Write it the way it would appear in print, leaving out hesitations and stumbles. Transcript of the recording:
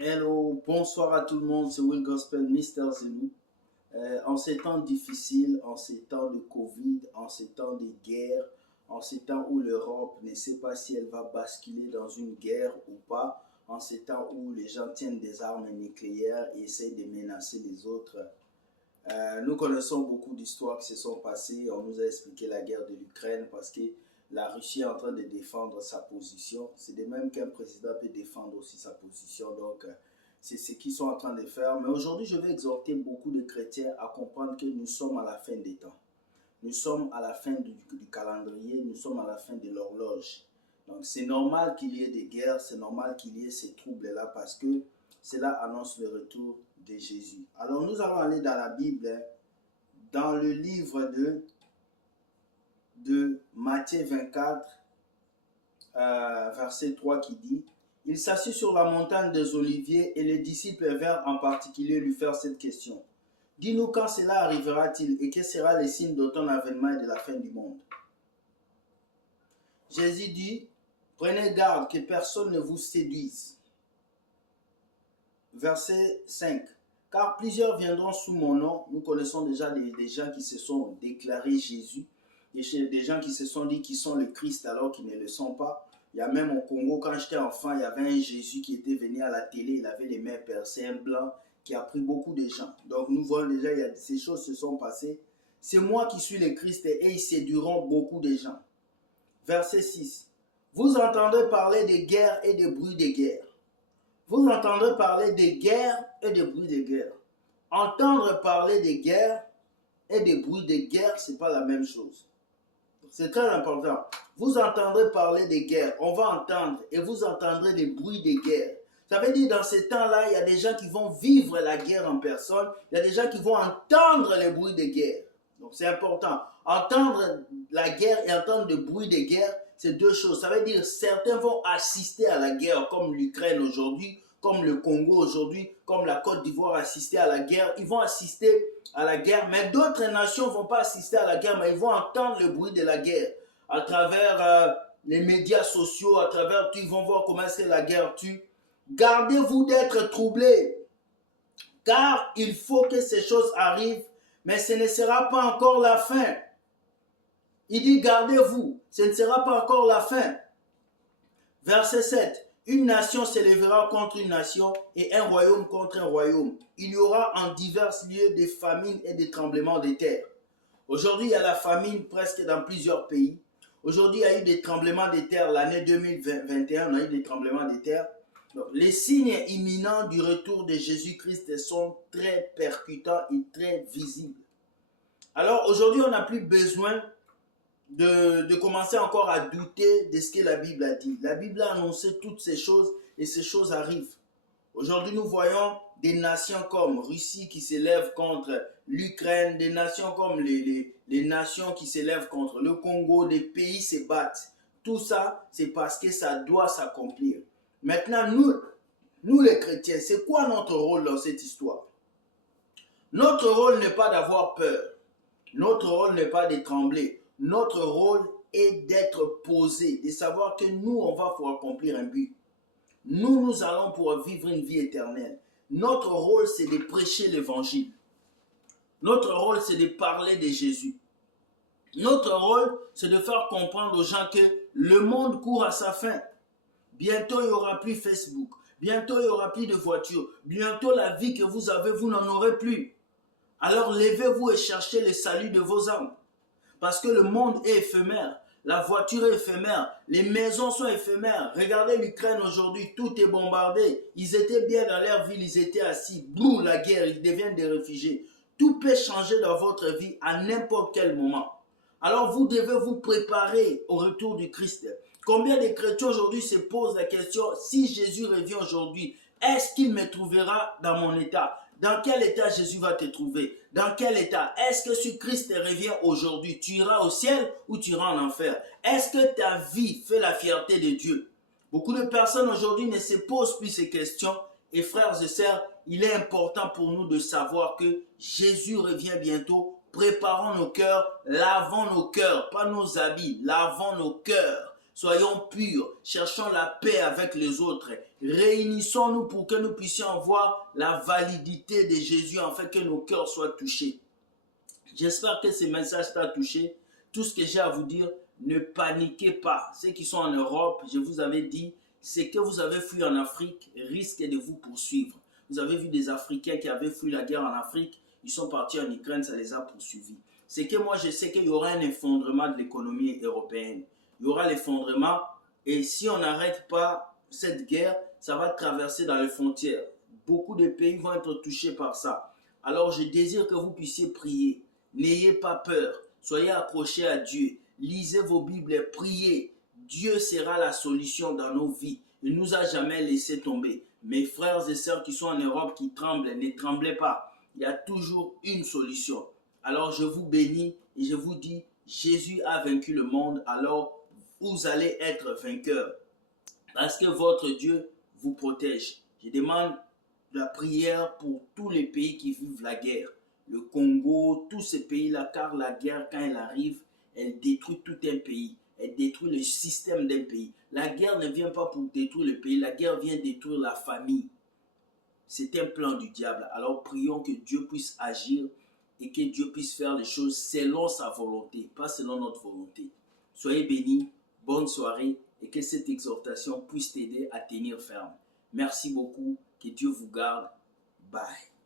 Hello, bonsoir à tout le monde, c'est Will Gospel, Mister Zenu. En ces temps difficiles, en ces temps de Covid, en ces temps de guerre, en ces temps où l'Europe ne sait pas si elle va basculer dans une guerre ou pas, en ces temps où les gens tiennent des armes nucléaires et essayent de menacer les autres, nous connaissons beaucoup d'histoires qui se sont passées. On nous a expliqué la guerre de l'Ukraine parce que la Russie est en train de défendre sa position. C'est de même qu'un président peut défendre aussi sa position. Donc, c'est ce qu'ils sont en train de faire. Mais aujourd'hui, je vais exhorter beaucoup de chrétiens à comprendre que nous sommes à la fin des temps. Nous sommes à la fin du calendrier, nous sommes à la fin de l'horloge. Donc, c'est normal qu'il y ait des guerres, c'est normal qu'il y ait ces troubles-là parce que cela annonce le retour de Jésus. Alors, nous allons aller dans la Bible, dans le livre de Matthieu 24, verset 3 qui dit: Il s'assit sur la montagne des Oliviers et les disciples vinrent en particulier lui faire cette question. Dis-nous quand cela arrivera-t-il et quel sera le signe de ton avènement et de la fin du monde? Jésus dit: Prenez garde que personne ne vous séduise. Verset 5. Car plusieurs viendront sous mon nom. Nous connaissons déjà des gens qui se sont déclarés Jésus, des gens qui se sont dit qu'ils sont le Christ alors qu'ils ne le sont pas. Il y a même au Congo, quand j'étais enfant, il y avait un Jésus qui était venu à la télé, il avait les mains percées, un blanc qui a pris beaucoup de gens. Donc nous voyons déjà, ces choses se sont passées. C'est moi qui suis le Christ et ils séduiront beaucoup de gens. Verset 6. Vous entendrez parler de guerre et de bruit de guerre. Vous entendrez parler de guerre et de bruit de guerre. Entendre parler de guerre et de bruit de guerre, ce n'est pas la même chose. C'est très important. Vous entendrez parler de guerre, on va entendre, et vous entendrez des bruits de guerre. Ça veut dire dans ces temps-là, il y a des gens qui vont vivre la guerre en personne, il y a des gens qui vont entendre les bruits de guerre. Donc c'est important. Entendre la guerre et entendre des bruits de guerre, c'est deux choses. Ça veut dire certains vont assister à la guerre, comme l'Ukraine aujourd'hui, comme le Congo aujourd'hui, comme la Côte d'Ivoire assister à la guerre. Ils vont assister à la guerre, mais d'autres nations ne vont pas assister à la guerre, mais ils vont entendre le bruit de la guerre à travers les médias sociaux, à travers tout, ils vont voir comment c'est la guerre tue. Gardez-vous d'être troublés, car il faut que ces choses arrivent, mais ce ne sera pas encore la fin. Il dit gardez-vous, ce ne sera pas encore la fin. Verset 7. Une nation s'élèvera contre une nation et un royaume contre un royaume. Il y aura en divers lieux des famines et des tremblements de terre. Aujourd'hui, il y a la famine presque dans plusieurs pays. Aujourd'hui, il y a eu des tremblements de terre. L'année 2021, on a eu des tremblements de terre. Donc, les signes imminents du retour de Jésus-Christ sont très percutants et très visibles. Alors, aujourd'hui, on n'a plus besoin de commencer encore à douter de ce que la Bible a dit. La Bible a annoncé toutes ces choses et ces choses arrivent. Aujourd'hui, nous voyons des nations comme Russie qui s'élèvent contre l'Ukraine, des nations comme les nations qui s'élèvent contre le Congo, des pays se battent. Tout ça, c'est parce que ça doit s'accomplir. Maintenant, nous les chrétiens, c'est quoi notre rôle dans cette histoire? Notre rôle n'est pas d'avoir peur. Notre rôle n'est pas de trembler. Notre rôle est d'être posé, de savoir que nous, on va pouvoir accomplir un but. Nous allons pouvoir vivre une vie éternelle. Notre rôle, c'est de prêcher l'évangile. Notre rôle, c'est de parler de Jésus. Notre rôle, c'est de faire comprendre aux gens que le monde court à sa fin. Bientôt, il n'y aura plus Facebook. Bientôt, il n'y aura plus de voitures. Bientôt, la vie que vous avez, vous n'en aurez plus. Alors, levez-vous et cherchez le salut de vos âmes. Parce que le monde est éphémère. La voiture est éphémère. Les maisons sont éphémères. Regardez l'Ukraine aujourd'hui, tout est bombardé. Ils étaient bien dans leur ville, ils étaient assis. Boum, la guerre, ils deviennent des réfugiés. Tout peut changer dans votre vie à n'importe quel moment. Alors vous devez vous préparer au retour du Christ. Combien de chrétiens aujourd'hui se posent la question, si Jésus revient aujourd'hui, est-ce qu'il me trouvera dans mon état? Dans quel état Jésus va te trouver? Dans quel état? Est-ce que si Christ revient aujourd'hui, tu iras au ciel ou tu iras en enfer? Est-ce que ta vie fait la fierté de Dieu? Beaucoup de personnes aujourd'hui ne se posent plus ces questions. Et frères et sœurs, il est important pour nous de savoir que Jésus revient bientôt. Préparons nos cœurs, lavons nos cœurs, pas nos habits, lavons nos cœurs. Soyons purs, cherchons la paix avec les autres. Réunissons-nous pour que nous puissions voir la validité de Jésus afin que nos cœurs soient touchés. J'espère que ce message t'a touché. Tout ce que j'ai à vous dire, ne paniquez pas. Ceux qui sont en Europe, je vous avais dit, ce que vous avez fui en Afrique risque de vous poursuivre. Vous avez vu des Africains qui avaient fui la guerre en Afrique, ils sont partis en Ukraine, ça les a poursuivis. C'est que moi, je sais qu'il y aura un effondrement de l'économie européenne. Il y aura l'effondrement et si on n'arrête pas cette guerre, ça va traverser dans les frontières. Beaucoup de pays vont être touchés par ça. Alors, je désire que vous puissiez prier. N'ayez pas peur. Soyez accrochés à Dieu. Lisez vos Bibles et priez. Dieu sera la solution dans nos vies. Il ne nous a jamais laissé tomber. Mes frères et sœurs qui sont en Europe, qui tremblent, ne tremblez pas. Il y a toujours une solution. Alors je vous bénis et je vous dis, Jésus a vaincu le monde, alors vous allez être vainqueurs. Parce que votre Dieu vous protège. Je demande la prière pour tous les pays qui vivent la guerre. Le Congo, tous ces pays-là, car la guerre, quand elle arrive, elle détruit tout un pays. Elle détruit le système d'un pays. La guerre ne vient pas pour détruire le pays, la guerre vient détruire la famille. C'est un plan du diable. Alors prions que Dieu puisse agir et que Dieu puisse faire les choses selon sa volonté, pas selon notre volonté. Soyez bénis, bonne soirée et que cette exhortation puisse t'aider à tenir ferme. Merci beaucoup, que Dieu vous garde. Bye.